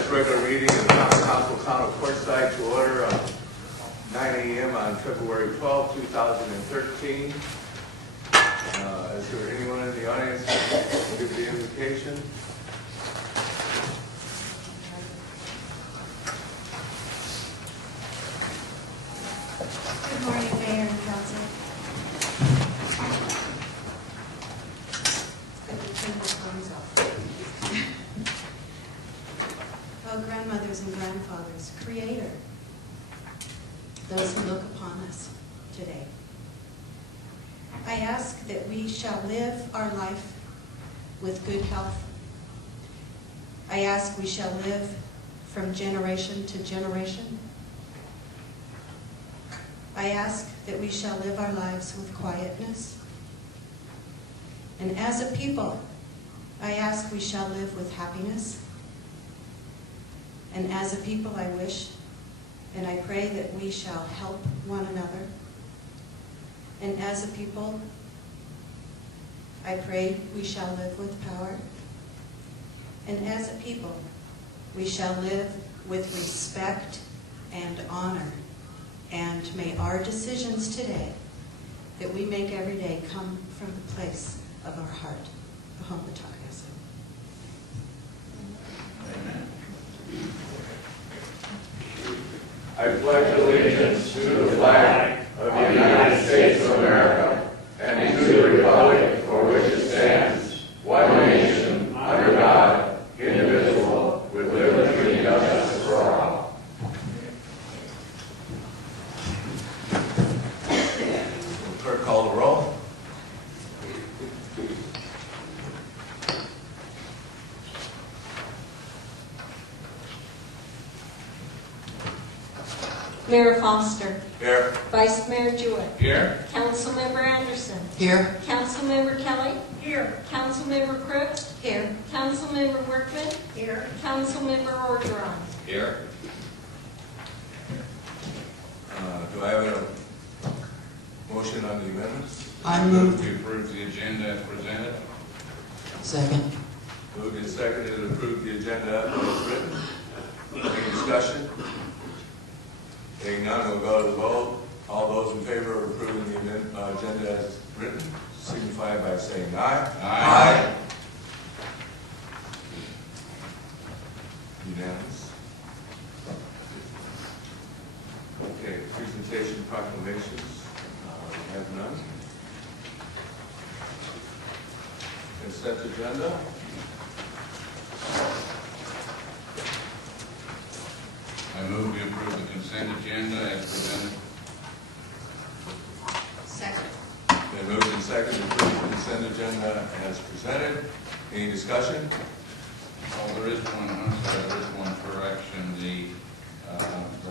this regular meeting of the Common Council Town of Portside to order on 9 a.m. on February 12, 2013. Is there anyone in the audience who will give the invocation? Good morning, Mayor and Council. Oh, grandmothers and grandfathers, Creator, those who look upon us today, I ask that we shall live our life with good health. I ask we shall live from generation to generation. I ask that we shall live our lives with quietness. And as a people, I ask we shall live with happiness. And as a people, I wish and I pray that we shall help one another. And as a people, I pray we shall live with power. And as a people, we shall live with respect and honor. And may our decisions today that we make every day come from the place of our heart. Amen. I pledge allegiance to the flag of the United States of America and to the republic for which it stands, one nation, under God, indivisible, with liberty and justice for all. Clerk, call the roll. Mayor Foster. Here. Vice Mayor Jewett. Here. Councilmember Anderson. Here. Councilmember Kelly. Here. Councilmember Crooks. Here. Councilmember Workman. Here. Councilmember Orgeron. Here. Do I have a motion on the amendments? I move. We approve the agenda as presented. Second. Moved and seconded to approve the agenda as written. Any discussion? Hearing none, we'll go to the vote. All those in favor of approving the agenda as written, signify by saying aye. Aye. Unanimous. Okay, presentation proclamations. We have none. Consent agenda. I move we approve the consent agenda as presented. Second. Been moved and seconded to approve the consent agenda as presented. Any discussion? Oh, there is one correction. The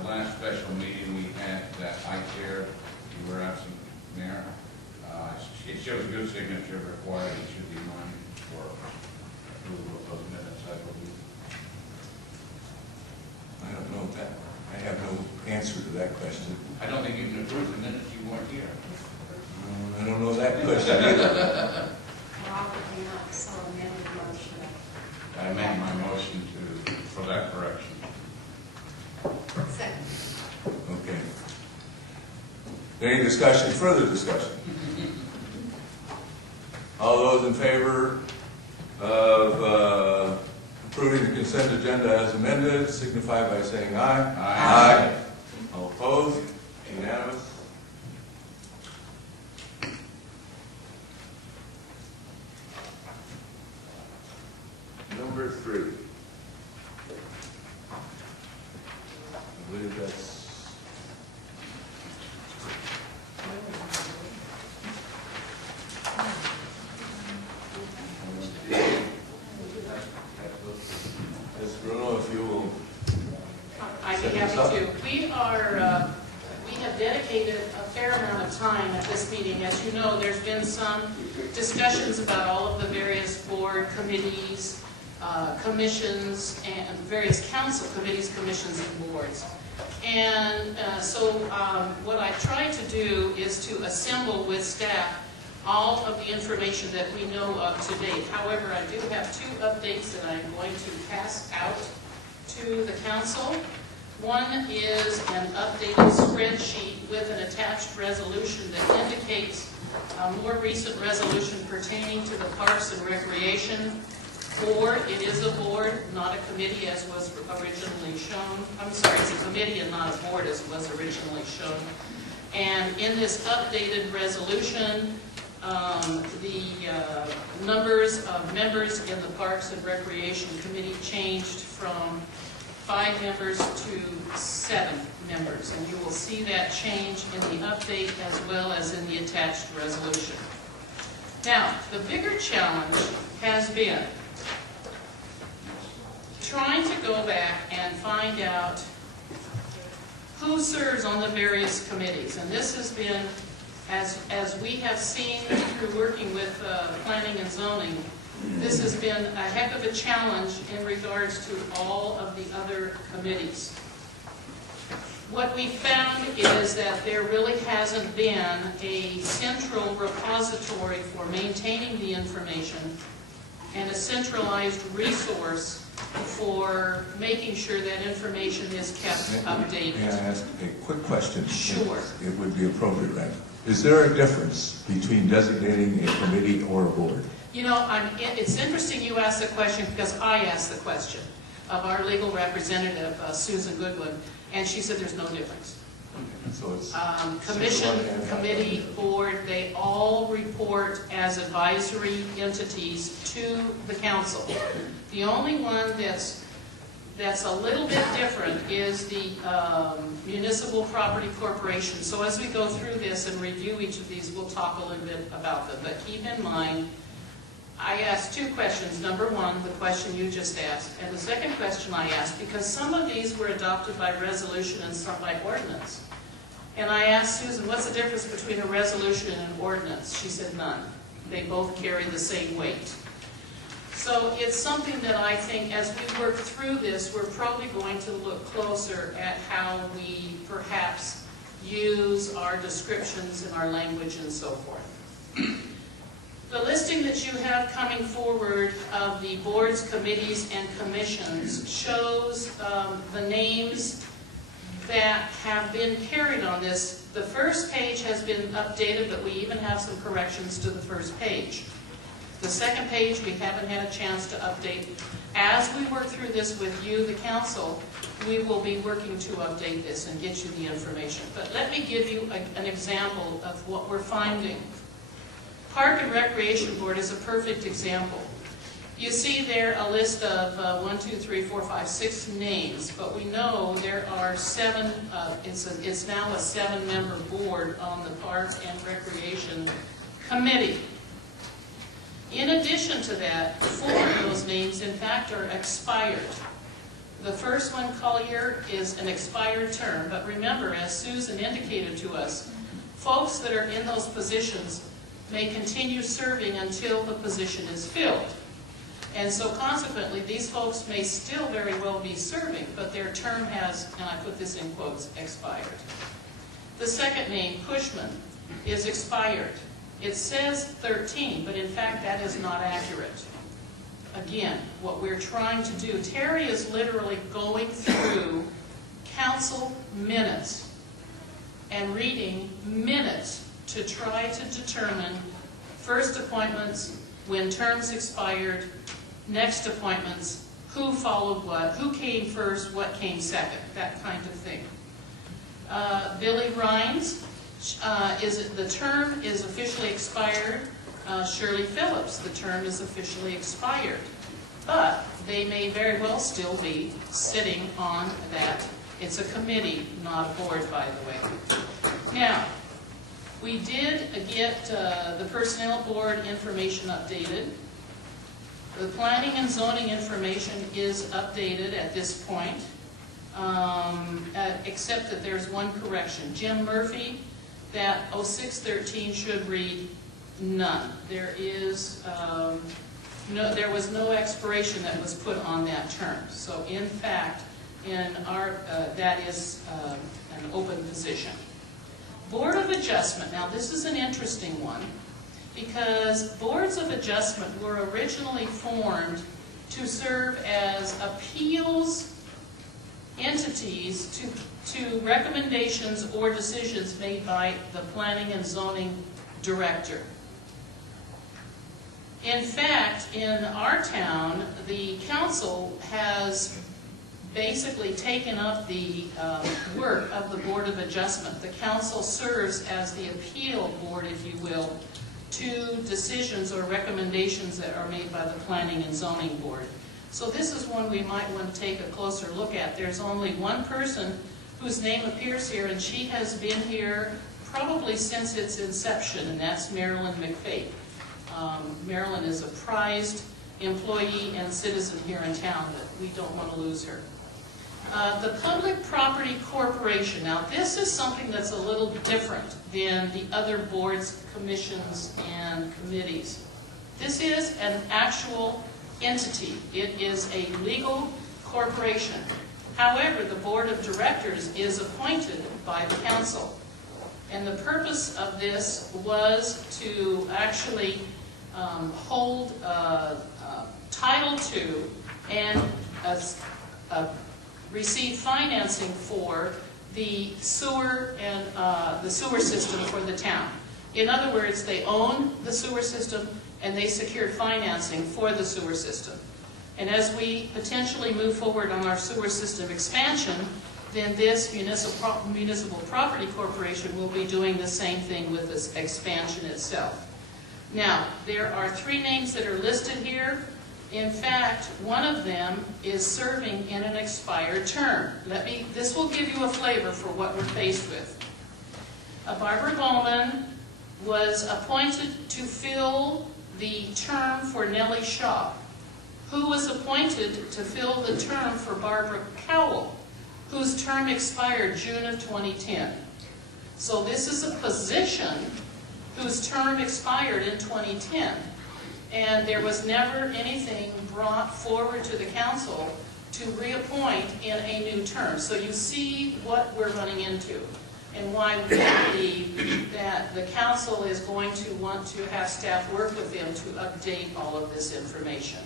last special meeting we had that I chaired, you were absent, Mayor. It shows good signature required. It should be mine for approval of those minutes, I believe. I don't know that. I have no answer to that question. I don't think you can approve the minutes. You weren't here. I don't know that question either. Probably not, so amended motion. I amend my motion for that correction. Second. Okay. Any discussion, further discussion? All those in favor of approving the consent agenda as amended, signify by saying aye. Aye. All opposed? Unanimous? Number 3. I believe that's... Ms. Bruno, if you will... I'd be happy to. We have dedicated a fair amount of time at this meeting. As you know, there's been some discussions about all of the various board committees, commissions, and various council committees, commissions, and boards. And so what I tried to do is to assemble with staff all of the information that we know of to date. However, I do have 2 updates that I'm going to pass out to council. One is an updated spreadsheet with an attached resolution that indicates a more recent resolution pertaining to the Parks and Recreation Board. It is a board, not a committee as was originally shown. I'm sorry, it's a committee and not a board as was originally shown. And in this updated resolution, the numbers of members in the Parks and Recreation Committee changed from 5 members to 7 members. And you will see that change in the update as well as in the attached resolution. Now, the bigger challenge has been trying to go back and find out who serves on the various committees. And this has been, as we have seen through working with planning and zoning, this has been a heck of a challenge in regards to all of the other committees. What we found is that there really hasn't been a central repository for maintaining the information and a centralized resource for making sure that information is kept updated. May I ask a quick question? Sure. It would be appropriate, right? Is there a difference between designating a committee or a board? You know, it's interesting you asked the question because I asked the question of our legal representative, Susan Goodwin, and she said there's no difference. So it's Commission, committee, board, they all report as advisory entities to the council. The only one that's a little bit different is the Municipal Property Corporation. So as we go through this and review each of these, we'll talk a little bit about them. But keep in mind, I asked 2 questions. Number 1, the question you just asked, and the second question I asked, because some of these were adopted by resolution and some by ordinance. And I asked Susan, what's the difference between a resolution and an ordinance? She said none. They both carry the same weight. So it's something that I think as we work through this, we're probably going to look closer at how we perhaps use our descriptions and our language and so forth. The listing that you have coming forward of the boards, committees, and commissions shows the names that have been carried on this. The first page has been updated, but we even have some corrections to the first page. The second page we haven't had a chance to update. As we work through this with you, the council, we will be working to update this and get you the information. But let me give you an example of what we're finding. Park and Recreation Board is a perfect example. You see there a list of 1, 2, 3, 4, 5, 6 names, but we know there are 7, it's now a 7-member board on the Park and Recreation Committee. In addition to that, 4 of those names, in fact, are expired. The first one, Collier, is an expired term, but remember, as Susan indicated to us, folks that are in those positions may continue serving until the position is filled. And so consequently, these folks may still very well be serving, but their term has, and I put this in quotes, expired. The second name, Cushman, is expired. It says 13, but in fact that is not accurate. Again, what we're trying to do, Terry is literally going through council minutes and reading minutes to try to determine first appointments, when terms expired, next appointments, who followed what, who came first, what came second, that kind of thing. Billy Rhines, the term is officially expired. Shirley Phillips, the term is officially expired. But they may very well still be sitting on that. It's a committee, not a board, by the way. Now, we did get the Personnel Board information updated. The Planning and Zoning information is updated at this point, except that there's one correction. Jim Murphy, that 0613 should read none. There is there was no expiration that was put on that term. So in fact, in our that is an open position. Board of Adjustment. Now this is an interesting one because boards of adjustment were originally formed to serve as appeals entities to recommendations or decisions made by the Planning and Zoning Director. In fact, in our town, the council has basically taken up the work of the Board of Adjustment. The council serves as the appeal board, if you will, to decisions or recommendations that are made by the Planning and Zoning Board. So this is one we might want to take a closer look at. There's only one person whose name appears here, and she has been here probably since its inception, and that's Marilyn McFate. Marilyn is a prized employee and citizen here in town, but we don't want to lose her. The Public Property Corporation. Now this is something that's a little different than the other boards, commissions, and committees. This is an actual entity. It is a legal corporation. However, the Board of Directors is appointed by the council. And the purpose of this was to actually hold title to and receive financing for the sewer and the sewer system for the town. In other words, they own the sewer system and they secured financing for the sewer system. And as we potentially move forward on our sewer system expansion, then this municipal property corporation will be doing the same thing with this expansion itself. Now, there are 3 names that are listed here. In fact, one of them is serving in an expired term. This will give you a flavor for what we're faced with. Barbara Bowman was appointed to fill the term for Nellie Shaw, who was appointed to fill the term for Barbara Cowell, whose term expired June of 2010. So this is a position whose term expired in 2010. And there was never anything brought forward to the council to reappoint in a new term. So you see what we're running into and why we believe that the council is going to want to have staff work with them to update all of this information.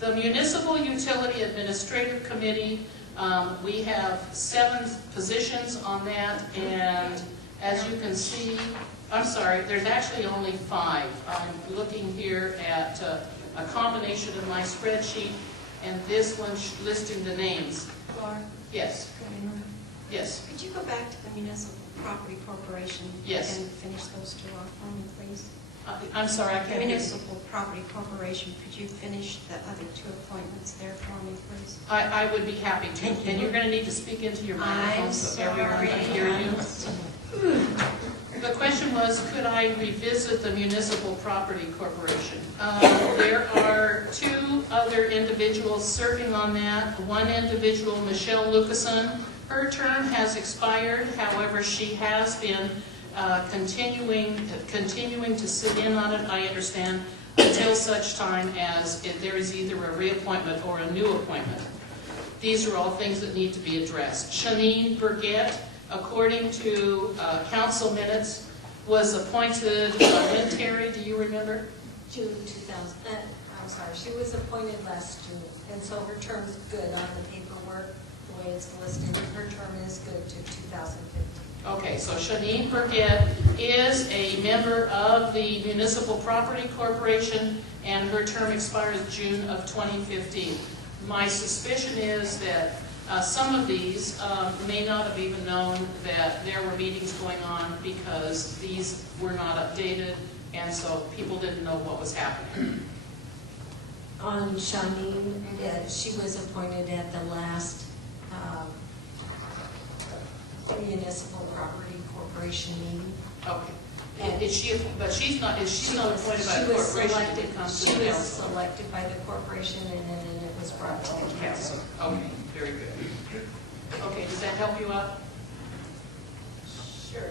The Municipal Utility Administrative Committee, we have 7 positions on that, and as you can see, I'm sorry, there's actually only 5. I'm looking here at a combination of my spreadsheet and this one listing the names. Laura? Yes. Yes. Could you go back to the Municipal Property Corporation? Yes. And finish those 2 off for me, please? I'm sorry, I The can't hear you. Municipal Property Corporation, could you finish the other 2 appointments there for me, please? I would be happy to. Thank you. And you're going to need to speak into your microphone I'm so everyone sorry. can hear you. The question was, could I revisit the Municipal Property Corporation? There are 2 other individuals serving on that. One individual, Michelle Lucason, her term has expired. However, she has been continuing to sit in on it, I understand, until such time as there is either a reappointment or a new appointment. These are all things that need to be addressed. Shanine Burgett, according to council minutes, was appointed, when, Terry, do you remember? June 2000, I'm sorry, she was appointed last June, and so her term is good on the paperwork, the way it's listed. Her term is good to 2015. Okay, so Shanine Burgett is a member of the Municipal Property Corporation, and her term expires June of 2015. My suspicion is that some of these may not have even known that there were meetings going on because these were not updated, and so people didn't know what was happening. On Shanine, she was appointed at the last Municipal Property Corporation meeting. Okay. Is she, but she's not appointed by the corporation, it comes to She the was council. selected by the corporation, and then it was brought to the council. Okay, very good. Okay, does that help you out? Sure.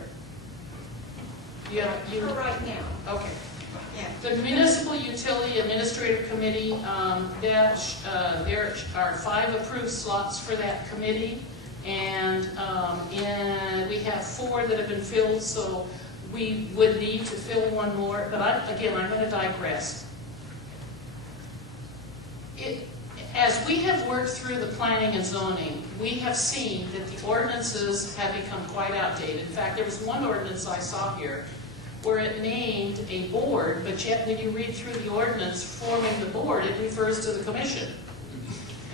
You For right now. okay. The Municipal Utility Administrative Committee, there are 5 approved slots for that committee, and we have 4 that have been filled, so we would need to fill 1 more, but I'm going to digress. As we have worked through the planning and zoning, we have seen that the ordinances have become quite outdated. In fact, there was one ordinance I saw here where it named a board, but yet when you read through the ordinance forming the board, it refers to the commission.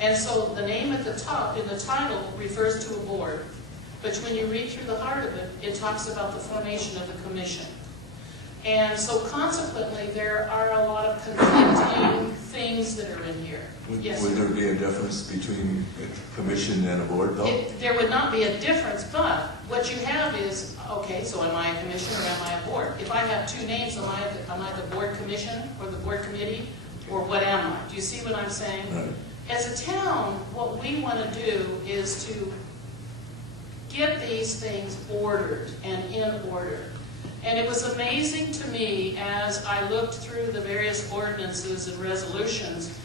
And so the name at the top in the title refers to a board, but when you read through the heart of it, it talks about the formation of the commission. And so consequently, there are a lot of conflicting things that are in here. Yes? Would there be a difference between a commission and a board, though? There would not be a difference, but what you have is, okay, so am I a commission or am I a board? If I have two names, am I the board commission or the board committee, or what am I? Do you see what I'm saying? Right. As a town, what we want to do is to get these things ordered and in order. And it was amazing to me as I looked through the various ordinances and resolutions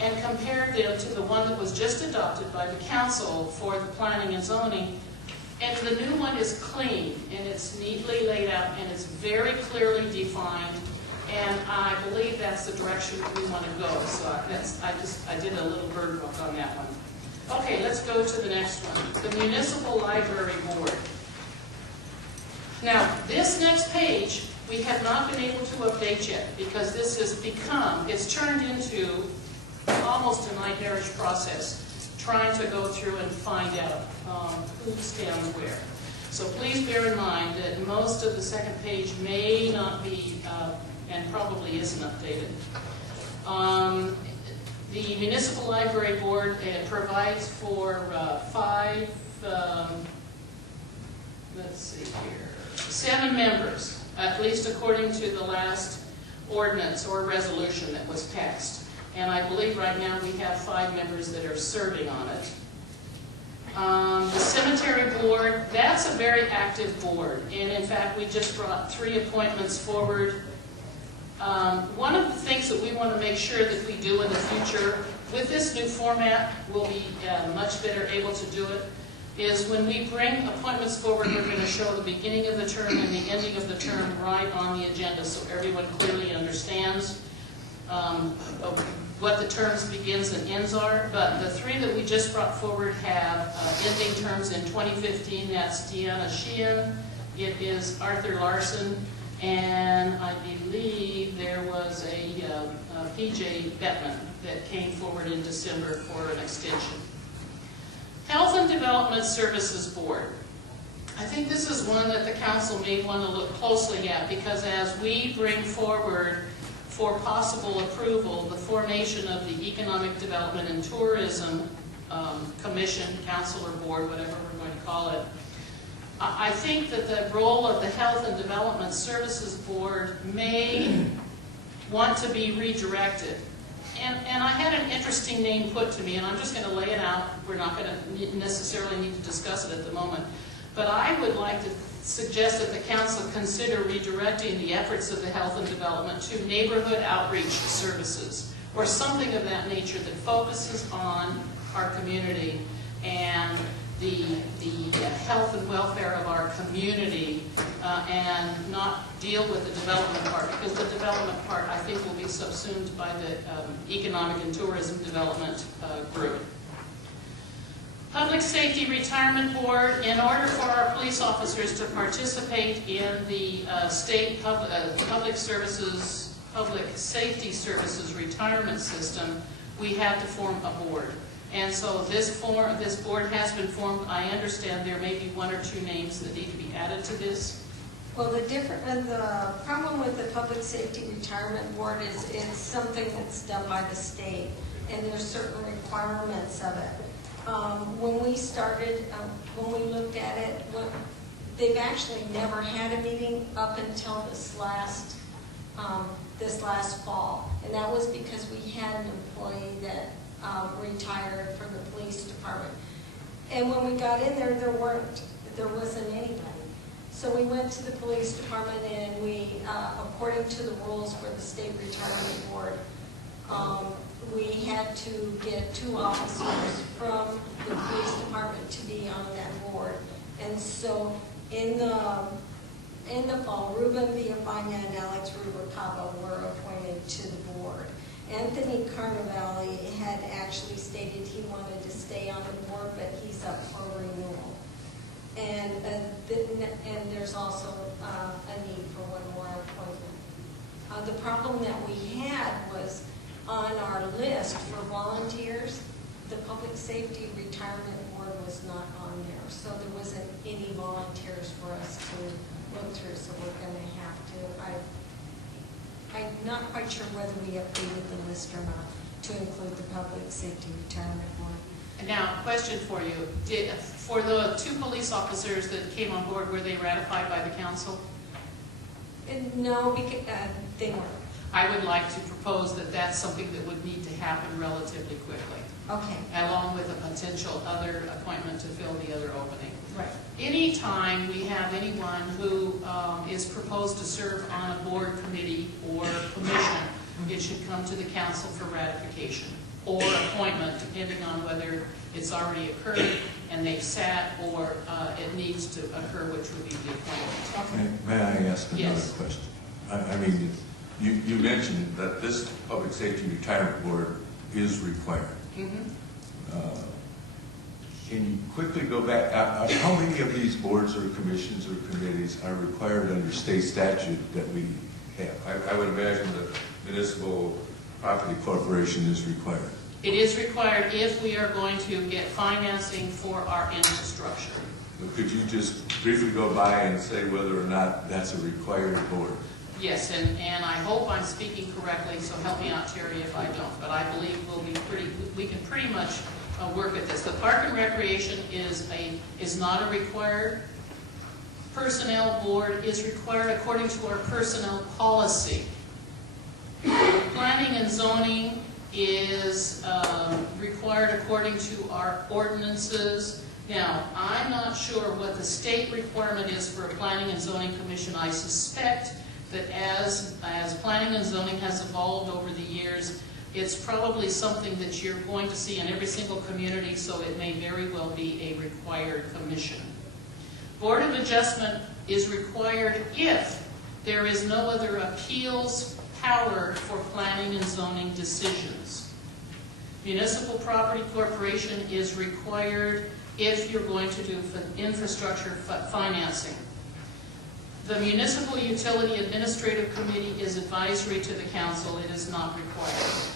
and compared them to the one that was just adopted by the council for the planning and zoning. And the new one is clean, and it's neatly laid out, and it's very clearly defined. And I believe that's the direction that we want to go. So I did a little bird book on that one. Okay, let's go to the next one. The Municipal Library Board. Now, this next page, we have not been able to update yet because this has become, it's turned into almost a nightmarish process, trying to go through and find out who stands where. So please bear in mind that most of the second page may not be, and probably isn't updated. The Municipal Library Board provides for let's see here, 7 members, at least according to the last ordinance or resolution that was passed. And I believe right now we have 5 members that are serving on it. The Cemetery Board, that's a very active board. And in fact, we just brought 3 appointments forward. One of the things that we want to make sure that we do in the future, with this new format, we'll be much better able to do it, is when we bring appointments forward, we're going to show the beginning of the term and the ending of the term right on the agenda so everyone clearly understands what the terms begins and ends are. But the 3 that we just brought forward have ending terms in 2015. That's Deanna Sheehan, it is Arthur Larson, and I believe there was a PJ Bettman that came forward in December for an extension. Health and Development Services Board. I think this is one that the council may want to look closely at because as we bring forward for possible approval the formation of the Economic Development and Tourism Commission, Council or Board, whatever we're going to call it, I think that the role of the Health and Development Services Board may want to be redirected. And I had an interesting name put to me, and I'm just going to lay it out. We're not going to necessarily need to discuss it at the moment. But I would like to suggest that the council consider redirecting the efforts of the Health and Development to neighborhood outreach services, or something of that nature that focuses on our community and the health and welfare of our community, and not deal with the development part, because the development part, I think, will be subsumed by the Economic and Tourism Development group. Public Safety Retirement Board, in order for our police officers to participate in the state public safety services retirement system, we had to form a board. And so this board has been formed. I understand there may be 1 or 2 names that need to be added to this. Well, the problem with the Public Safety Retirement Board is it's something that's done by the state, and there's certain requirements of it. When we started, when we looked at it, they've actually never had a meeting up until this last fall, and that was because we had an employee that retired from the police department. And when we got in there, there wasn't anybody. So we went to the police department and we, according to the rules for the state retirement board, we had to get 2 officers from the police department to be on that board. And so in the fall, Ruben Villafana and Alex Rubalcaba were appointed to the board. Anthony Carnevale had actually stated he wanted to stay on the board, but he's up for renewal. And there's also a need for one more appointment. The problem that we had was on our list for volunteers, the Public Safety Retirement Board was not on there. So there wasn't any volunteers for us to look through, so we're going to have to, I'm not quite sure whether we updated the list or not to include the Public Safety Retirement Board. And now, question for you. For the 2 police officers that came on board, were they ratified by the council? No, because they weren't. I would like to propose that that's something that would need to happen relatively quickly, Okay. along with a potential other appointment to fill the other opening. Right. Anytime we have anyone who is proposed to serve on a board, committee, or commission, it should come to the council for ratification or appointment, depending on whether it's already occurred and they've sat, or it needs to occur, which would be the appointment. May I ask another Yes. question? I mean, you mentioned that this Public Safety Retirement Board is required. Mhm. Can you quickly go back, how many of these boards or commissions or committees are required under state statute that we have? I would imagine the Municipal Property Corporation is required. It is required if we are going to get financing for our infrastructure. But could you just briefly go by and say whether or not that's a required board? Yes, and I hope I'm speaking correctly, so help me out, Terry, if I don't. But I believe we can pretty much work at this. The Park and Recreation is not a required. Personnel board is required according to our personnel policy. Planning and zoning is required according to our ordinances. Now, I'm not sure what the state requirement is for a planning and zoning commission. I suspect that as planning and zoning has evolved over the years, it's probably something that you're going to see in every single community, so it may very well be a required commission. Board of Adjustment is required if there is no other appeals power for planning and zoning decisions. Municipal Property Corporation is required if you're going to do infrastructure financing. The Municipal Utility Administrative Committee is advisory to the council. It is not required.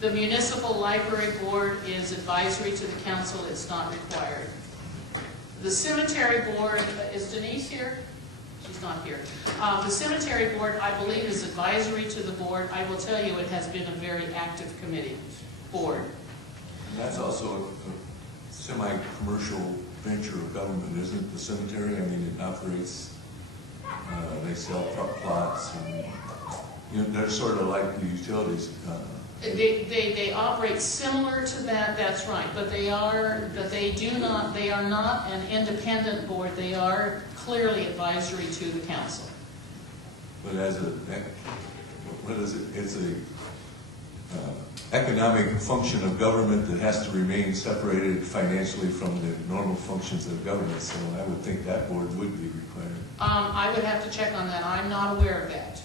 The Municipal Library Board is advisory to the council. It's not required. The Cemetery Board, is Denise here? She's not here. The Cemetery Board, I believe, is advisory to the board. I will tell you, it has been a very active board. And that's also a semi-commercial venture of government, isn't it, the cemetery? I mean, it operates, they sell plots, and they're sort of like the utilities. They operate similar to that, that's right, but they are not an independent board. They are clearly advisory to the council. But as it's a economic function of government that has to remain separated financially from the normal functions of government, so I would think that board would be required. I would have to check on that. I'm not aware of that.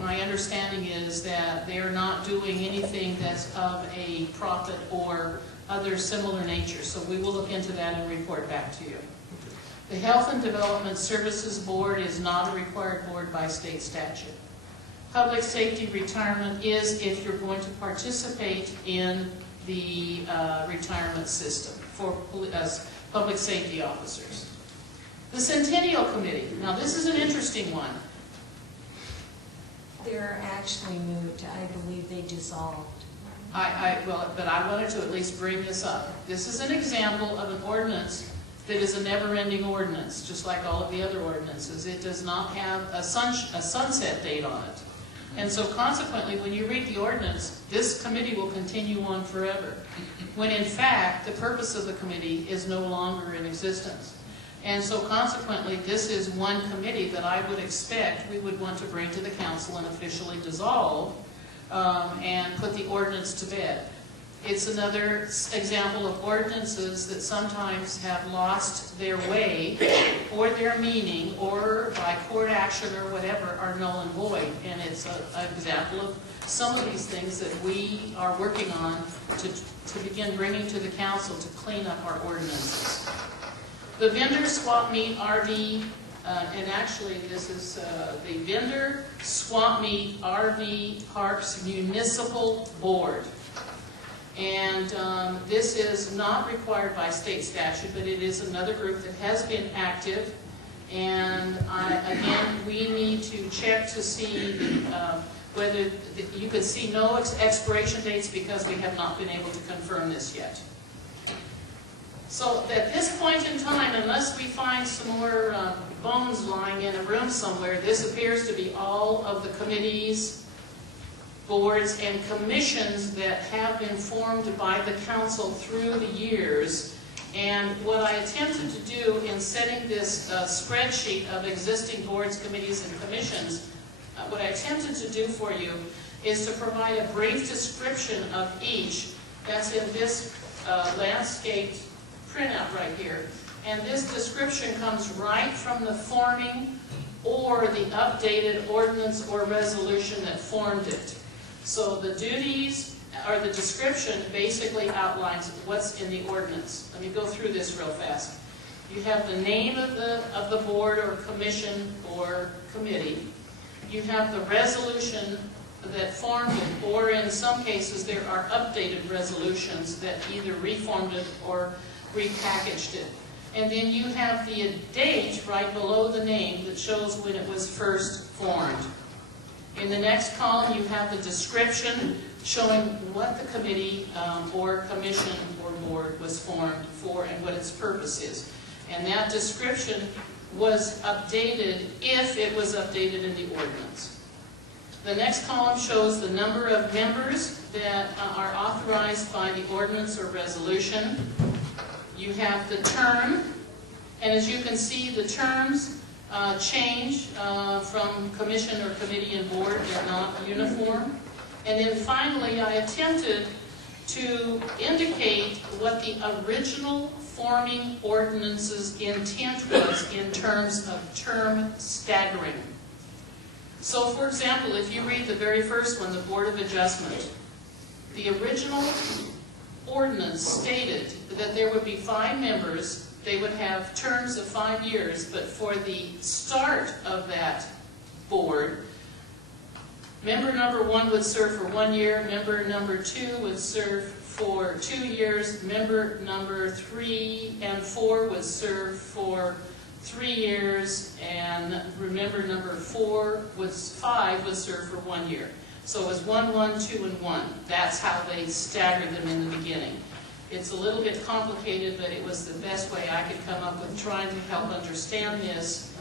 My understanding is that they're not doing anything that's of a profit or other similar nature, so we will look into that and report back to you. The Health and Development Services Board is not a required board by state statute. Public Safety Retirement is if you're going to participate in the retirement system for public safety officers. The Centennial Committee, now this is an interesting one. They're actually moved. I believe they dissolved. But I wanted to at least bring this up. This is an example of an ordinance that is a never-ending ordinance, just like all of the other ordinances. It does not have a sunset date on it. And so consequently, when you read the ordinance, this committee will continue on forever, when in fact, the purpose of the committee is no longer in existence. And so consequently, this is one committee that I would expect we would want to bring to the council and officially dissolve and put the ordinance to bed. It's another example of ordinances that sometimes have lost their way or their meaning, or by court action or whatever are null and void. And it's an example of some of these things that we are working on to begin bringing to the council to clean up our ordinances. The vendor swap meet RV, and actually this is the vendor swap meet RV Parks Municipal Board. And this is not required by state statute, but it is another group that has been active. And again, we need to check to see whether you could see no expiration dates, because we have not been able to confirm this yet. So at this point in time, unless we find some more bones lying in a room somewhere, this appears to be all of the committees, boards, and commissions that have been formed by the council through the years. And what I attempted to do in setting this spreadsheet of existing boards, committees, and commissions, what I attempted to do for you is to provide a brief description of each. That's in this landscaped printout right here. And this description comes right from the forming or the updated ordinance or resolution that formed it. So the duties, or the description, basically outlines what's in the ordinance. Let me go through this real fast. You have the name of the board or commission or committee. You have the resolution that formed it, or in some cases there are updated resolutions that either reformed it or repackaged it. And then you have the date right below the name that shows when it was first formed. In the next column, you have the description showing what the committee or commission or board was formed for and what its purpose is. And that description was updated if it was updated in the ordinance. The next column shows the number of members that are authorized by the ordinance or resolution. You have the term, and as you can see, the terms change from commission or committee and board. They're not uniform. And then finally, I attempted to indicate what the original forming ordinance's intent was in terms of term staggering. So, for example, if you read the very first one, the Board of Adjustment, the original ordinance stated that there would be 5 members. They would have terms of 5 years, but for the start of that board, member number 1 would serve for 1 year, member number 2 would serve for 2 years, member number 3 and 4 would serve for 3 years, and member number 5 would serve for 1 year. So it was 1, 1, 2, and 1. That's how they staggered them in the beginning. It's a little bit complicated, but it was the best way I could come up with trying to help understand this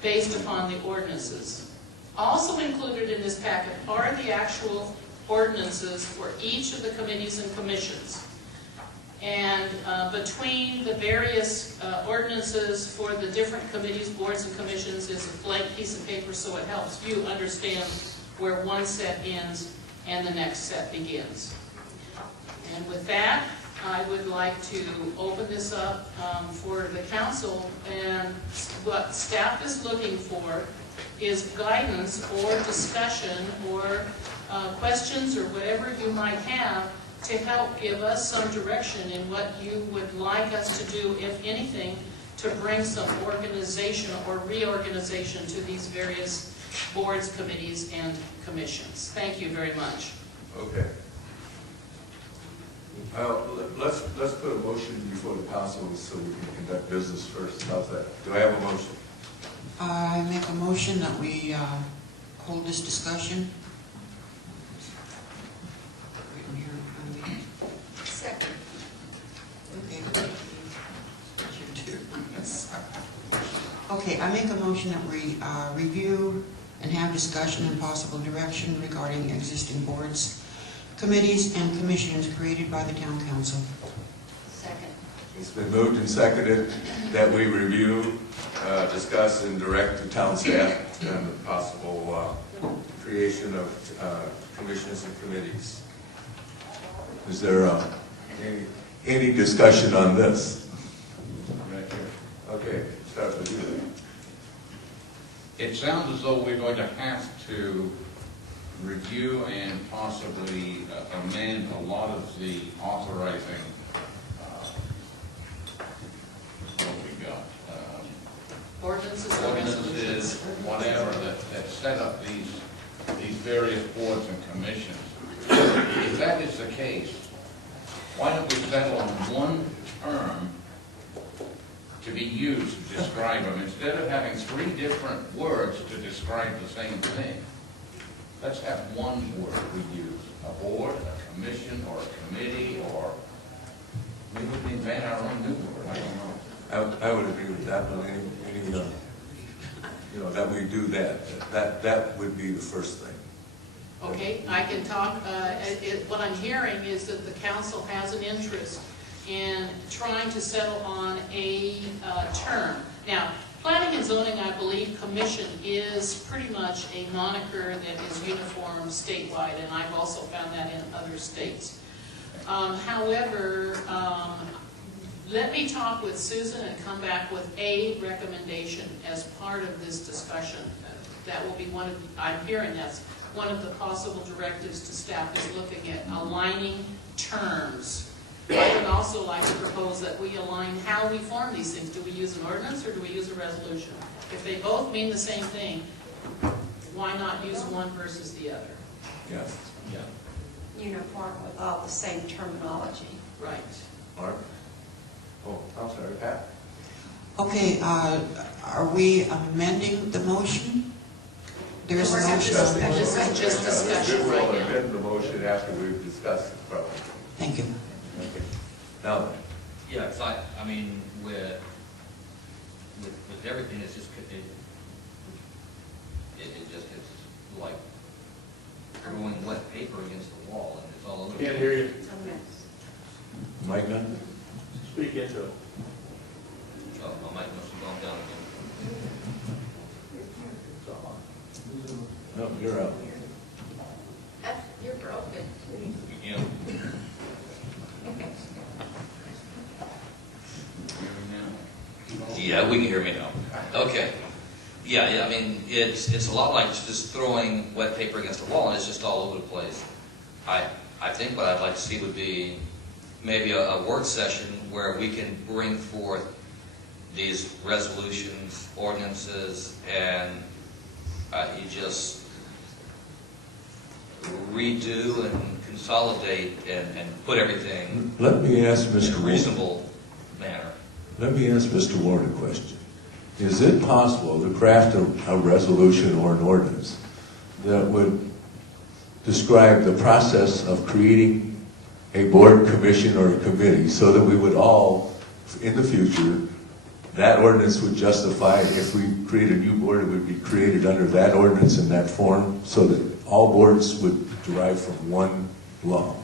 based upon the ordinances. Also included in this packet are the actual ordinances for each of the committees and commissions. And between the various ordinances for the different committees, boards, and commissions is a blank piece of paper, so it helps you understand where one set ends and the next set begins. And with that, I would like to open this up for the council, and what staff is looking for is guidance or discussion or questions or whatever you might have to help give us some direction in what you would like us to do, if anything, to bring some organization or reorganization to these various boards, committees, and commissions. Thank you very much. Okay. Let's put a motion before the council so we can conduct business first. How's that? Do I have a motion? I make a motion that we hold this discussion. Written here in front of me. Second. Okay. Okay, I make a motion that we review and have discussion and possible direction regarding existing boards, committees, and commissions created by the town council. Second. It's been moved and seconded that we review, discuss, and direct the town staff and the possible creation of commissions and committees. Is there any discussion on this? Right here. Okay, start with you. It sounds as though we're going to have to review and possibly amend a lot of the authorizing, what we got? Ordinances or resolutions? Ordinances, whatever, that set up these various boards and commissions. If that is the case, why don't we settle on one term to be used to describe them, instead of having 3 different words to describe the same thing? Let's have one word we use, a board, a commission, or a committee, or we would invent our own new word, I don't know. I would agree with that, but that we do that. That would be the first thing. Okay, I can talk, what I'm hearing is that the council has an interest in trying to settle on a term. Now, planning and zoning, I believe, commission is pretty much a moniker that is uniform statewide, and I've also found that in other states. However, let me talk with Susan and come back with a recommendation as part of this discussion. That will be one of, I'm hearing that's one of the possible directives to staff is looking at aligning terms. I would also like to propose that we align how we form these things. Do we use an ordinance or do we use a resolution? If they both mean the same thing, why not use one versus the other? Yes. Yeah. Uniform with all the same terminology. Right. Mark? Oh, I'm sorry, Pat? Okay, are we amending the motion? There is a We're motion. just- This is just discussion Good, we'll right now. amend the motion after we've discussed it properly. Thank you. Okay. Now, Yeah, because I mean, with everything, it's just, it just gets like throwing wet paper against the wall, and it's all over. can't hear you. It's a mess. Mike Gunn? Speak into it. Oh, my mic must have gone down again. No, you're out. You're broken. Again. Yeah, we can hear me now. Okay. Yeah, I mean, it's a lot like just throwing wet paper against the wall, and it's just all over the place. I think what I'd like to see would be maybe a work session where we can bring forth these resolutions, ordinances, and you just redo and consolidate and put everything Let me ask in a Mr. Ward. reasonable manner. Let me ask Mr. Ward a question. Is it possible to craft a resolution or an ordinance that would describe the process of creating a board, commission, or a committee so that we would all, in the future, that ordinance would justify if we create a new board, it would be created under that ordinance in that form so that all boards would derive from one law?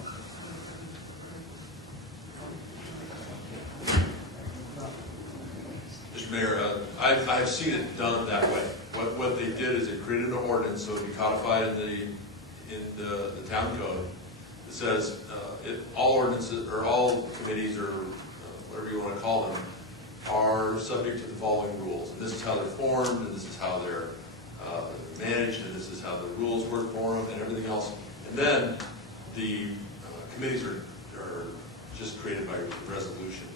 Mr. Mayor, I've seen it done that way. What they did is they created an ordinance, so it'd be codified in the town code. It says all ordinances or all committees or whatever you want to call them are subject to the following rules. And this is how they're formed, and this is how they're managed, and this is how the rules work for them, and everything else. And then the committees are just created by resolution.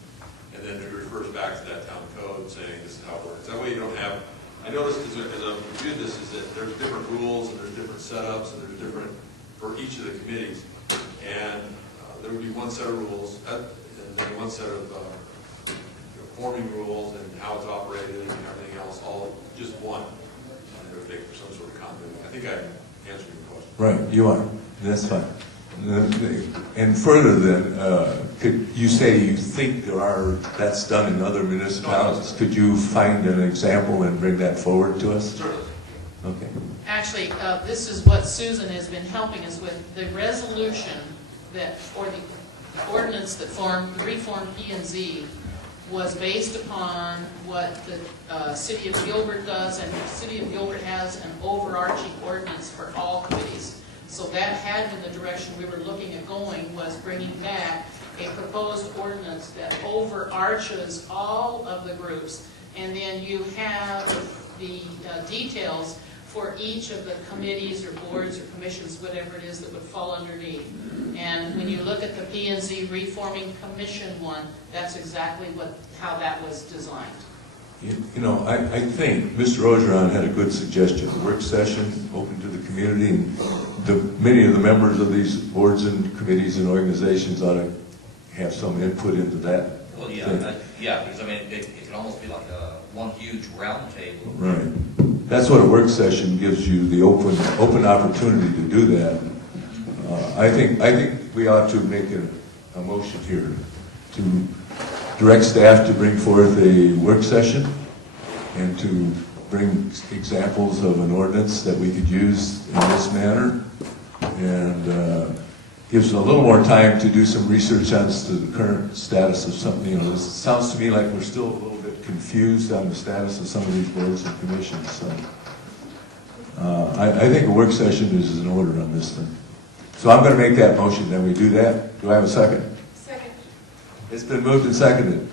And then it refers back to that town code saying this is how it works. That way you don't have, I noticed as I've reviewed this, is that there's different rules and there's different setups and there's different for each of the committees. And there would be one set of rules and then one set of forming rules and how it's operated and everything else, all just one. And it would make for some sort of continuity. I think I answered your question. Right, you are. That's fine. And further then, could you say you think that's done in other municipalities? Could you find an example and bring that forward to us? Certainly. Okay. Actually, this is what Susan has been helping us with. The resolution that, or the ordinance that reformed P&Z was based upon what the City of Gilbert does, and the City of Gilbert has an overarching ordinance for all committees. So that had been the direction we were looking at going, was bringing back a proposed ordinance that overarches all of the groups. And then you have the details for each of the committees or boards or commissions, whatever it is that would fall underneath. And when you look at the P&Z Reforming Commission one, that's exactly how that was designed. You know, I think Mr. Ogeron had a good suggestion, a work session open to the community, and many of the members of these boards and committees and organizations ought to have some input into that. Well, yeah, because I mean, it can almost be like one huge round table. Right. That's what a work session gives you, the open opportunity to do that. I think we ought to make a motion here to direct staff to bring forth a work session and to bring examples of an ordinance that we could use in this manner, and gives a little more time to do some research as to the current status of something. You know, it sounds to me like we're still a little bit confused on the status of some of these boards and commissions. So I think a work session is in order on this thing. So I'm going to make that motion. Then we do that. Do I have a second? Second. It's been moved and seconded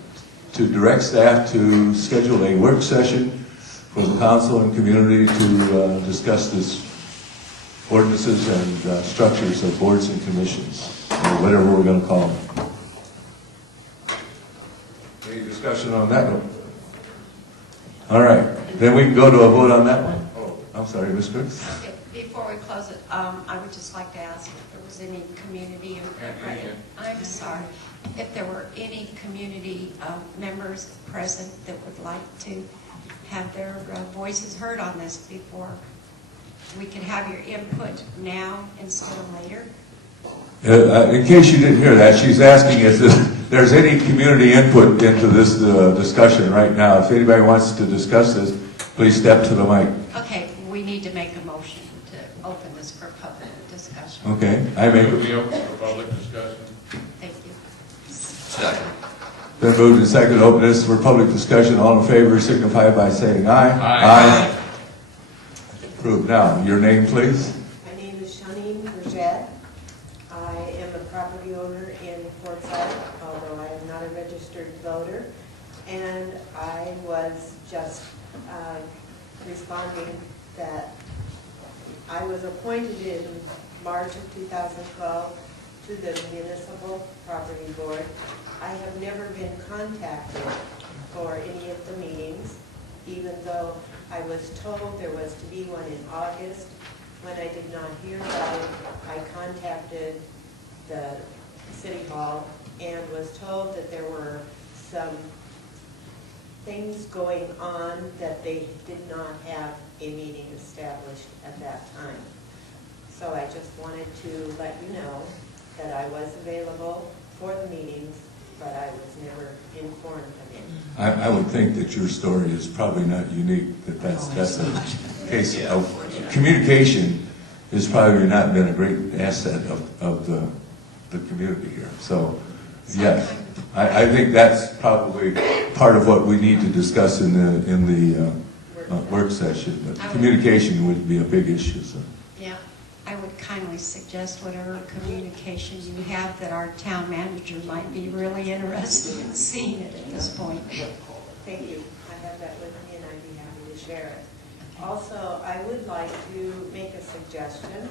to direct staff to schedule a work session for the council and community to discuss this ordinances and structures of boards and commissions, or whatever we're going to call them. Any discussion on that one? All right, then we can go to a vote on that one. Oh, I'm sorry, Ms. Crooks. Okay, before we close it, I would just like to ask if there was any community, I'm sorry, if there were any community members present that would like to have their voices heard on this before we can have your input now instead of later. In case you didn't hear that, she's asking if there's any community input into this discussion right now. If anybody wants to discuss this, please step to the mic. Okay, we need to make a motion to open this for public discussion. Okay, I make Would we open for public discussion? Thank you. Second. Then moved and seconded to open this for public discussion. All in favor signify by saying aye. Aye. Approved. Now, your name, please. My name is Shanine Burchett. I am a property owner in Forsyth, although I am not a registered voter. And I was just responding that I was appointed in March of 2012 to the Municipal Property Board. I have never been contacted for any of the meetings, even though I was told there was to be one in August. When I did not hear about it, I contacted the City Hall and was told that there were some things going on that they did not have a meeting established at that time. So I just wanted to let you know that I was available for the meetings, but I was never informed of it. I would think that your story is probably not unique, that's a case of communication has probably not been a great asset of the community here. So, yes, I think that's probably part of what we need to discuss in the work session. But communication would be a big issue. So. Yeah, I would kindly suggest whatever communication you have that our town manager might be really interested in seeing it at this point. Thank you. I have that with me and I'd be happy to share it. Also, I would like to make a suggestion.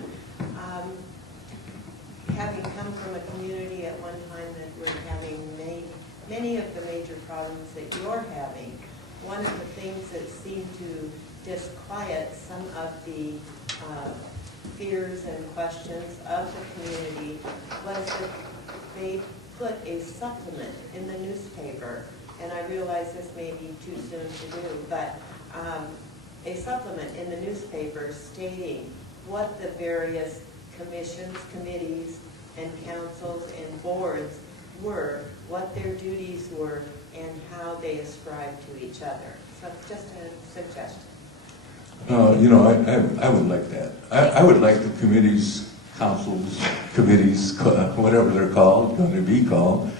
Having come from a community at one time that we're having many of the major problems that you're having, one of the things that seemed to disquiet some of the fears and questions of the community was that they put a supplement in the newspaper, and I realize this may be too soon to do, but a supplement in the newspaper stating what the various commissions, committees, and councils and boards were, what their duties were, and how they ascribe to each other. So just a suggestion. You know, I would like that. I would like the committees, councils, committees, whatever they're called, going to be called,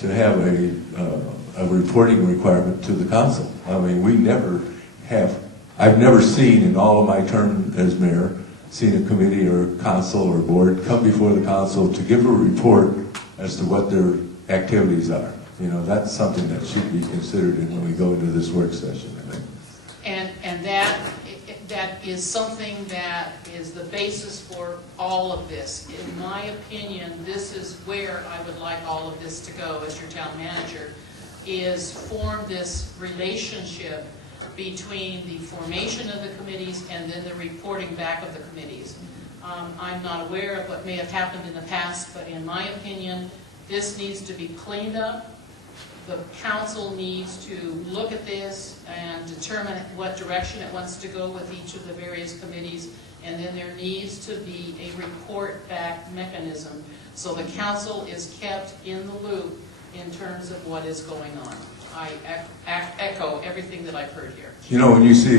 to have a reporting requirement to the council. I mean, we never have, I've never seen in all of my term as mayor, seen a committee or council or board come before the council to give a report as to what their activities are. You know, that's something that should be considered in when we go into this work session, I think. And that is something that is the basis for all of this. In my opinion, this is where I would like all of this to go as your town manager, is form this relationship between the formation of the committees and then the reporting back of the committees. I'm not aware of what may have happened in the past, but in my opinion, this needs to be cleaned up. The council needs to look at this and determine what direction it wants to go with each of the various committees, and then there needs to be a report back mechanism so the council is kept in the loop in terms of what is going on. I echo everything that I've heard here. You know, when you see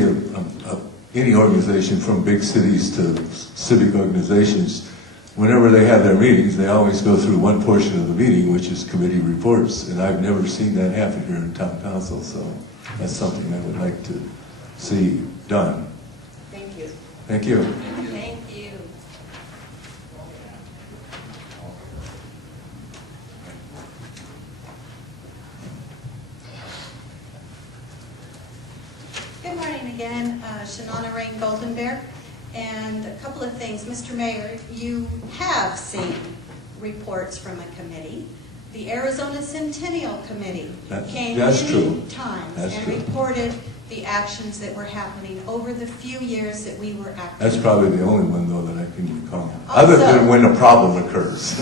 any organization from big cities to civic organizations, whenever they have their meetings, they always go through one portion of the meeting, which is committee reports, and I've never seen that happen here in town council, so that's something I would like to see done. Thank you. Thank you. Thank you. Good morning again, Shanana Rain Golden Bear. And a couple of things. Mr. Mayor, you have seen reports from a committee. The Arizona Centennial Committee came that's many true. times That's and true. reported the actions that were happening over the few years that we were active. That's probably the only one, though, that I can recall, Also- other than when a problem occurs.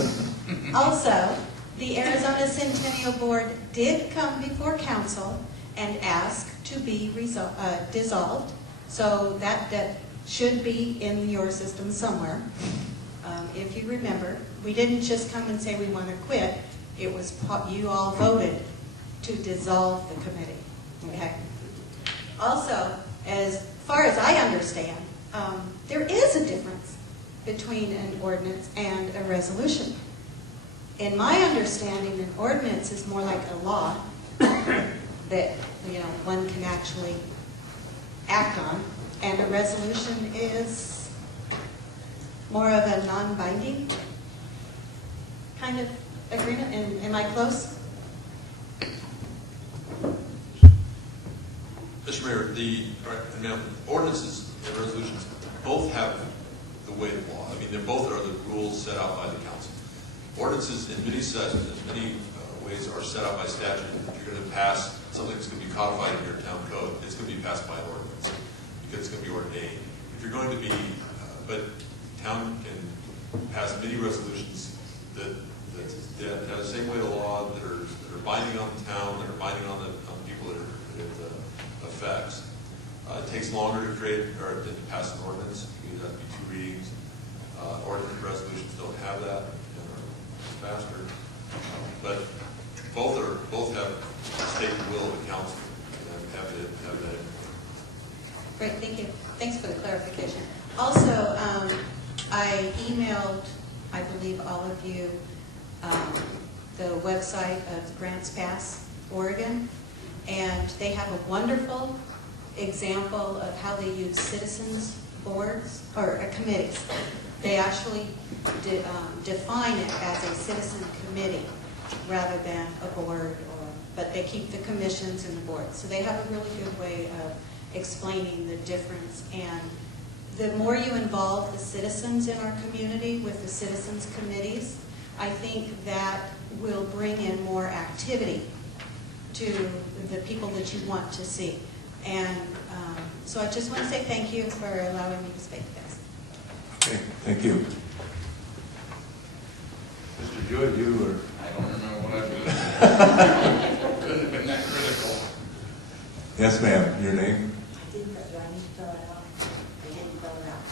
Also, the Arizona Centennial Board did come before council and ask to be dissolved, so that should be in your system somewhere. If you remember, we didn't just come and say we want to quit. It was, you all voted to dissolve the committee, okay? Also, as far as I understand, there is a difference between an ordinance and a resolution. In my understanding, an ordinance is more like a law that, you know, one can actually act on, and a resolution is more of a non-binding kind of agreement. Am I close? Mr. Mayor, the ordinances and resolutions both have the weight of law. I mean, they both are the rules set out by the council. Ordinances in many ways are set out by statute. If you're going to pass something that's going to be codified in your town code, it's going to be passed by an ordinance because it's going to be ordained. If you're going to be, but town can pass many resolutions that have the same weight of law, that are binding on the town, that are binding on the people that it affects. It takes longer to create or to pass an ordinance. It has to be 2 readings. Ordinance resolutions don't have that, and are faster. But both have state will of the council, and I'm happy to have that. Great, thank you. Thanks for the clarification. Also, I emailed, I believe, all of you the website of Grants Pass, Oregon, and they have a wonderful example of how they use citizens boards or committees. They actually define it as a citizen committee rather than a board, but they keep the commissions and the boards. So they have a really good way of explaining the difference. And the more you involve the citizens in our community with the citizens committees, I think that will bring in more activity to the people that you want to see. And so I just want to say thank you for allowing me to speak, guys. Okay, thank you. Mr. Jewett, you were... I don't remember what I did. Couldn't have been that critical. Yes, ma'am. Your name? I didn't, do I need to fill it out? I didn't fill it out.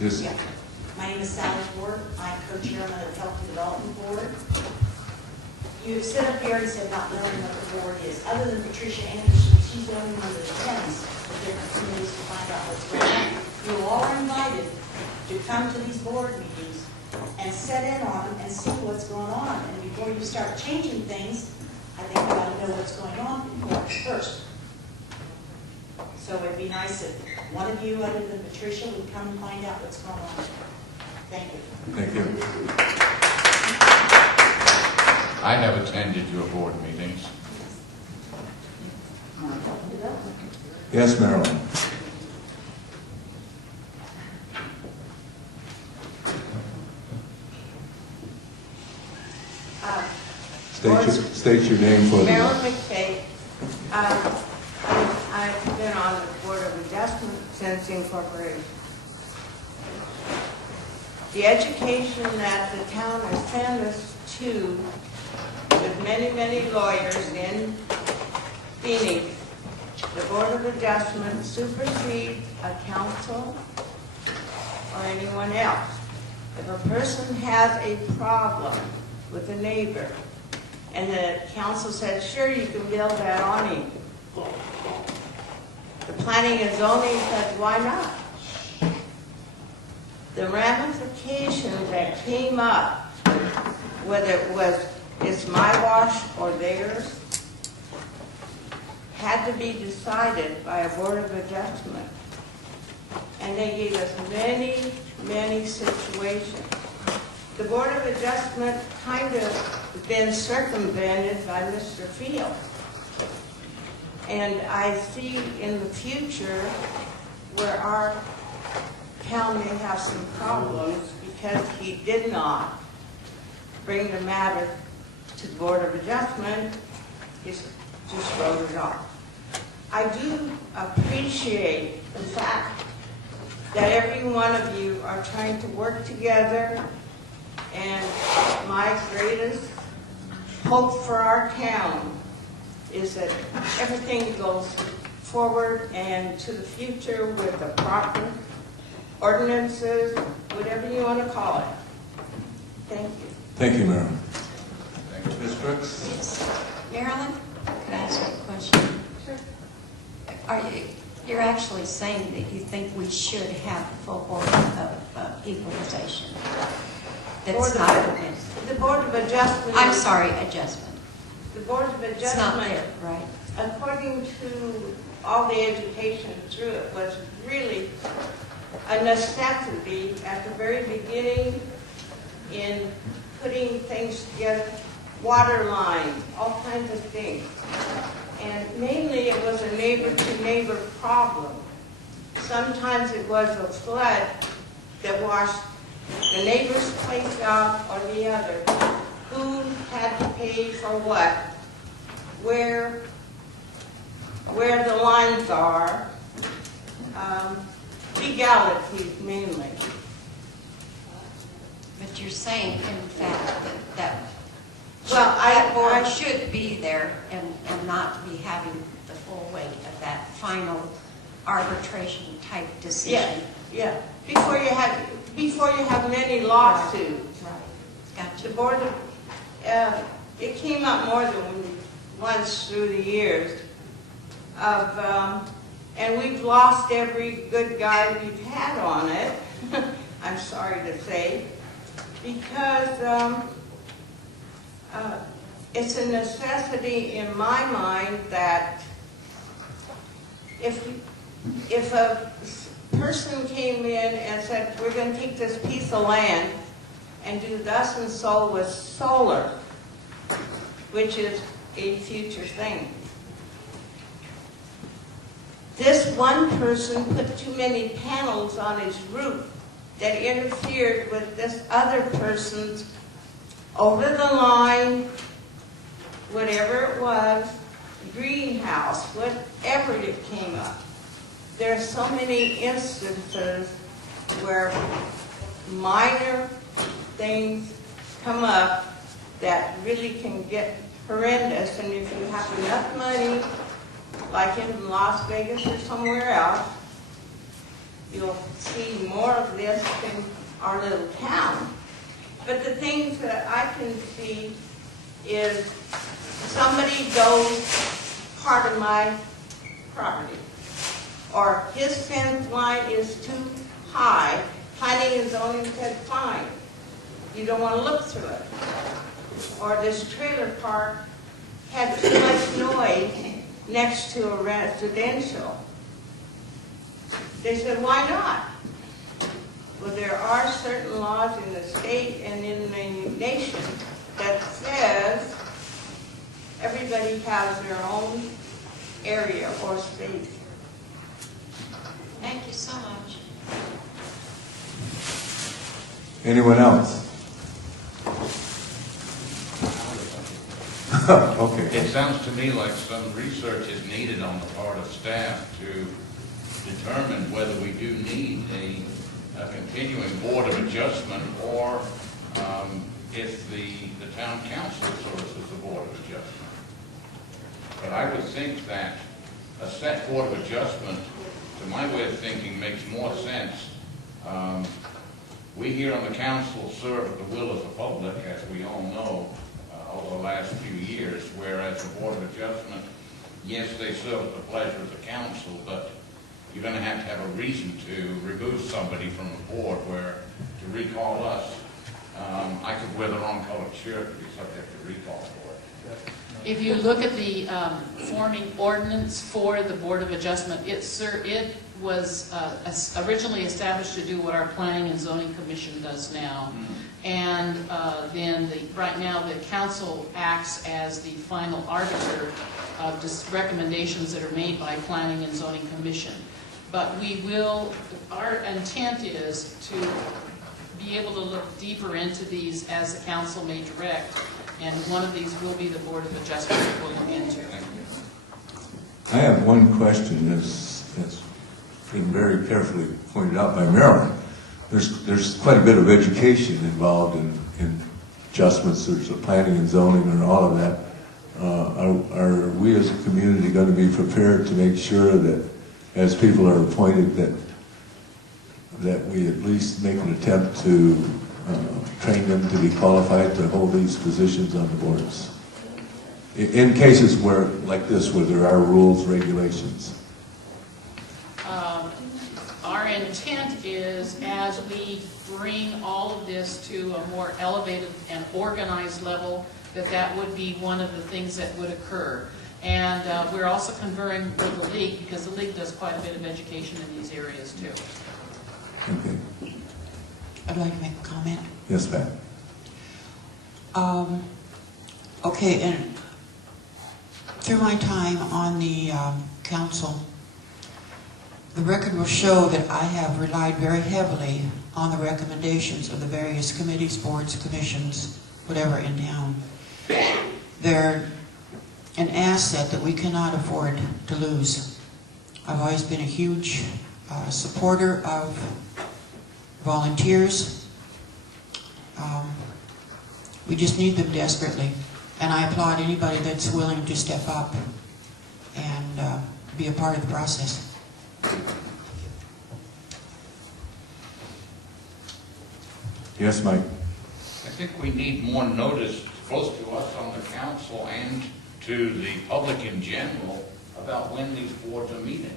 Yes. Yeah. My name is Sally Ford. I'm co-chairman of the Health and Development Board. You've stood up here and said not knowing what the board is. Other than Patricia Anderson, she's the only one that attends the different committees to find out what's going on. You all are invited to come to these board meetings and sit in on them and see what's going on. And before you start changing things, I think you ought to know what's going on first. So it'd be nice if one of you, other than Patricia, would come and find out what's going on. Thank you. Thank you. I have attended your board meetings. Yes, Marilyn. State your name for the... Marilyn McKay. I've been on the Board of Adjustment since incorporation. The education that the town has sent us to, with many, many lawyers in Phoenix, the Board of Adjustment supersedes a council or anyone else. If a person has a problem with a neighbor, and the council said, sure, you can build that awning. The planning and zoning said, why not? The ramifications that came up, whether it was it's my wash or theirs, had to be decided by a Board of Adjustment. And they gave us many, many situations. The Board of Adjustment kind of been circumvented by Mr. Field. And I see in the future where our town may have some problems because he did not bring the matter to the Board of Adjustment, he just wrote it off. I do appreciate the fact that every one of you are trying to work together, and my greatest hope for our town is that everything goes forward and to the future with the proper ordinances, whatever you want to call it. Thank you. Thank you, Marilyn. Thank you. Ms. Crooks? Yes. Marilyn, could I ask you a question? Sure. You're actually saying that you think we should have a full board of equalization? That's not, The Board of Adjustment. I'm sorry, adjustment. The Board of It's not Adjustment, there, right? according to all the education through it, was really a necessity at the very beginning in putting things together, water lines, all kinds of things. And mainly it was a neighbor-to-neighbor problem. Sometimes it was a flood that washed the neighbor's place out or the other. Who had to pay for what? Where the lines are. Legalities mainly. But you're saying, in fact, that Well, that board I should be there and not be having the full weight of that final arbitration type decision. yeah. Before you have many lawsuits. Gotcha. The board, it came up more than once through the years and we've lost every good guy we've had on it, I'm sorry to say, because it's a necessity in my mind that if a person came in and said, we're going to take this piece of land and do thus and so with solar, which is a future thing. This one person put too many panels on his roof that interfered with this other person's over the line, whatever it was, greenhouse, whatever it came up. There are so many instances where minor things come up that really can get horrendous, and if you have enough money, like in Las Vegas or somewhere else, you'll see more of this in our little town. But the things that I can see is somebody goes part of my property, or his fence line is too high, planning and zoning said, fine, you don't want to look through it. Or this trailer park had too much noise next to a residential. They said, why not? Well, there are certain laws in the state and in the nation that says everybody has their own area or space. Thank you so much. Anyone else? Okay. It sounds to me like some research is needed on the part of staff to determine whether we do need a continuing board of adjustment, or if the town council serves as the board of adjustment. But I would think that a set board of adjustment, to my way of thinking, makes more sense. We here on the council serve at the will of the public, as we all know, over the last few years, whereas the board of adjustment, yes, they serve at the pleasure of the council, but you're going to have a reason to remove somebody from the board, where to recall us, I could wear the wrong colored shirt to be subject to recall for it. If you look at the forming ordinance for the Board of Adjustment, it was originally established to do what our Planning and Zoning Commission does now. And then right now the council acts as the final arbiter of recommendations that are made by Planning and Zoning Commission. But our intent is to be able to look deeper into these as the council may direct. And one of these will be the Board of Adjustment that we'll look into. I have one question that's been very carefully pointed out by Marilyn. There's quite a bit of education involved in adjustments. There's the planning and zoning and all of that. Are we as a community going to be prepared to make sure that as people are appointed that we at least make an attempt to train them to be qualified to hold these positions on the boards? In cases where, like this, where there are rules, regulations. Our intent is, as we bring all of this to a more elevated and organized level, that would be one of the things that would occur. And we're also conferring with the league, because the league does quite a bit of education in these areas too. Okay. I'd like to make a comment. Yes, Pat. Okay, and through my time on the council, the record will show that I have relied very heavily on the recommendations of the various committees, boards, commissions, whatever in town. They're an asset that we cannot afford to lose. I've always been a huge supporter of volunteers. We just need them desperately. And I applaud anybody that's willing to step up and be a part of the process. Yes, Mike. I think we need more notice, both to us on the council and to the public in general, about when these boards are meeting.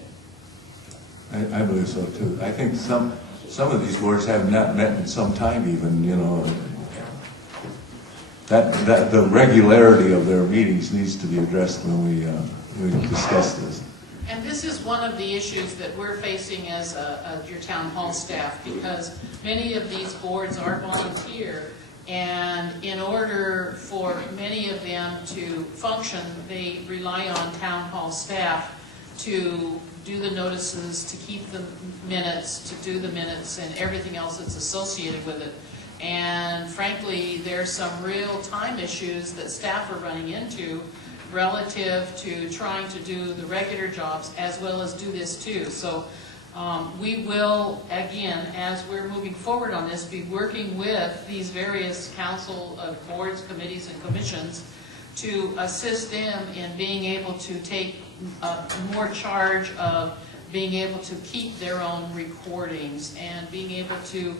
I believe so too. I think some of these boards have not met in some time even, you know. That the regularity of their meetings needs to be addressed when we discuss this. And this is one of the issues that we're facing as your town hall staff, because many of these boards are volunteer, and in order for many of them to function, they rely on town hall staff to do the notices, to keep the minutes, to do the minutes, and everything else that's associated with it. And frankly, there's some real time issues that staff are running into relative to trying to do the regular jobs as well as do this too. So we will, again, as we're moving forward on this, be working with these various council boards, committees, and commissions to assist them in being able to take more charge of being able to keep their own recordings and being able to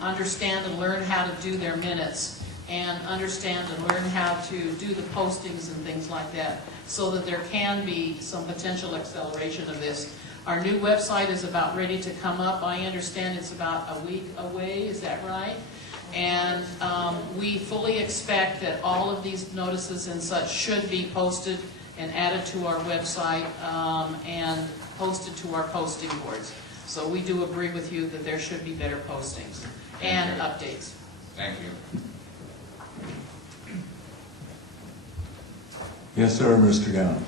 understand and learn how to do their minutes and understand and learn how to do the postings and things like that, so that there can be some potential acceleration of this. Our new website is about ready to come up. I understand it's about a week away, is that right? And we fully expect that all of these notices and such should be posted and added to our website and posted to our posting boards. So we do agree with you that there should be better postings and updates. Thank you. Yes, sir, Mr. Gown.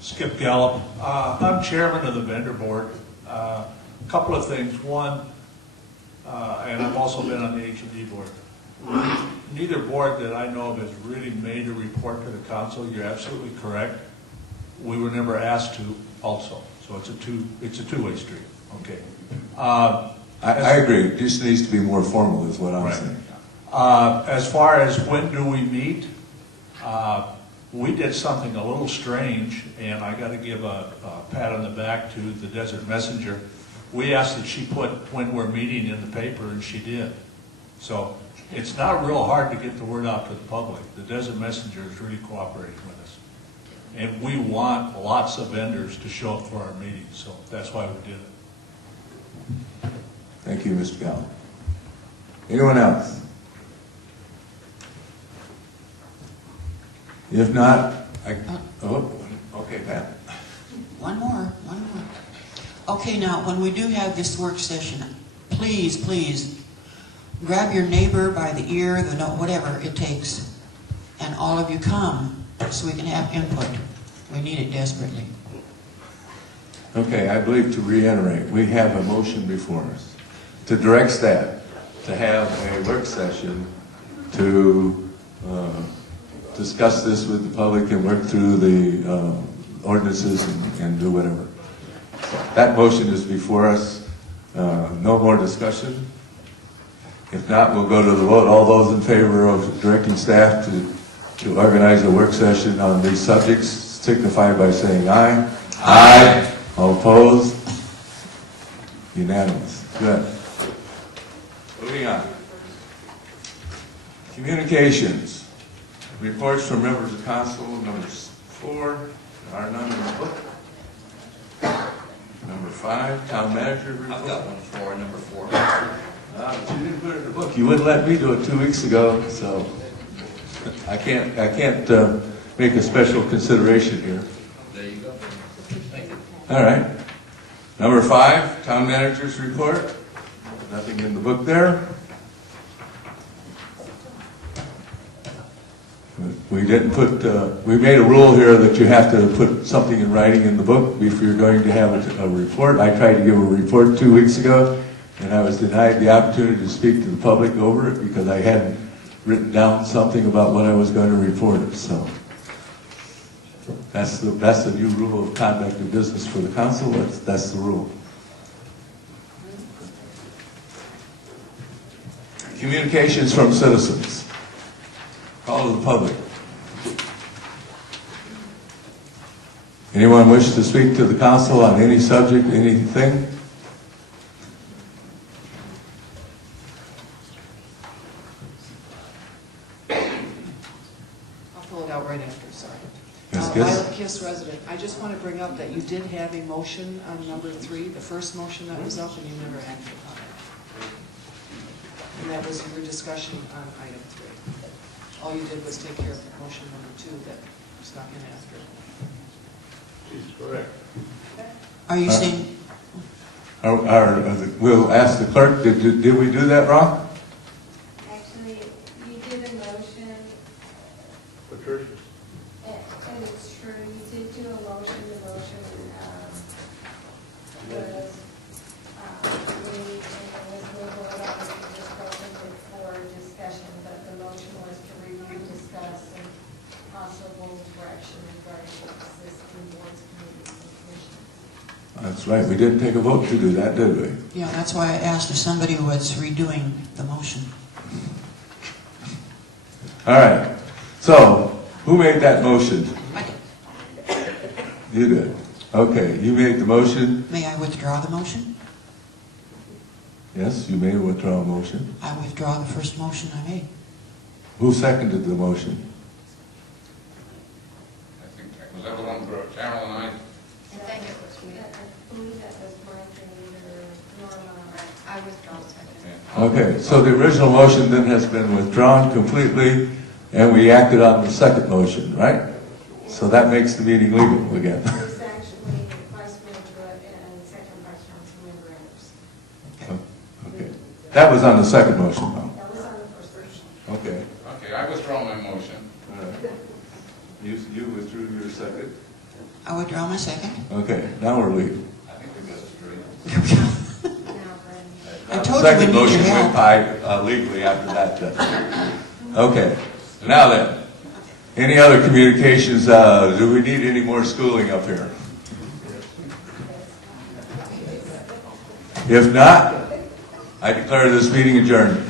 Skip Gallup. I'm chairman of the vendor board. A couple of things. One, and I've also been on the H&D board. Neither board that I know of has really made a report to the council. You're absolutely correct. We were never asked to also. So it's a two-way street. Okay. I agree. It just needs to be more formal is what I'm saying. As far as when do we meet, we did something a little strange, and I got to give a pat on the back to the Desert Messenger. We asked that she put when we're meeting in the paper, and she did. So it's not real hard to get the word out to the public. The Desert Messenger is really cooperating with us. And we want lots of vendors to show up for our meetings, so that's why we did it. Thank you, Mr. Gallup. Anyone else? If not, okay, Pat. One more. Okay, now, when we do have this work session, please, grab your neighbor by the ear, whatever it takes, and all of you come so we can have input. We need it desperately. Okay, I believe to reiterate, we have a motion before us to direct staff to have a work session to discuss this with the public and work through the ordinances and do whatever. That motion is before us. No more discussion. If not, we'll go to the vote. All those in favor of directing staff to organize a work session on these subjects signify by saying aye. Aye. All opposed? Unanimous. Good. Moving on. Communications. Reports from members of council, number 4. There are none in the book. Number 5, town manager report. I've got one for number 4. But you didn't put it in the book. You wouldn't let me do it 2 weeks ago, so I can't make a special consideration here. There you go. Thank you. All right. Number 5, town manager's report. Nothing in the book there. We didn't put, we made a rule here that you have to put something in writing in the book if you're going to have a report. I tried to give a report 2 weeks ago, and I was denied the opportunity to speak to the public over it because I hadn't written down something about what I was going to report. So that's the new rule of conduct of business for the council. That's the rule. Communications from citizens. Call to the public. Anyone wish to speak to the council on any subject, anything? I'll pull it out right after, sorry. Yes, Violet Kiss resident, I just want to bring up that you did have a motion on number 3, the first motion that was up, and you never acted on it. And that was your discussion on item 3. All you did was take care of motion number 2 that was not in after. She's correct. Are you saying? We'll ask the clerk, did we do that wrong? Actually, you did a motion, Patricia. and it's true, you did do a motion, the motion was, and it was moved on, it just wasn't for discussion, but the motion was to review, discuss, and possible direction regarding existing boards, committees, and commissions. That's right, we didn't take a vote to do that, did we? Yeah, that's why I asked if somebody was redoing the motion. All right, so who made that motion? I did. You did. Okay, you made the motion. May I withdraw the motion? Yes, you may withdraw a motion. I withdraw the first motion I made. Who seconded the motion? I think that was that one for Carol and I. I think it was me. I believe that was Mike and either Norma. I withdraw second. Okay, so the original motion then has been withdrawn completely, and we acted on the second motion, right? So that makes the meeting legal again. It's actually That was on the second motion, though. That was on the first version. Okay. Okay, I withdraw my motion. All right. You withdrew your second? I withdraw my second. Okay, now we're legal. I think we got straight. I told you we Second need your motion help. went by legally after that. Okay, now then, any other communications? Do we need any more schooling up here? If not, I declare this meeting adjourned.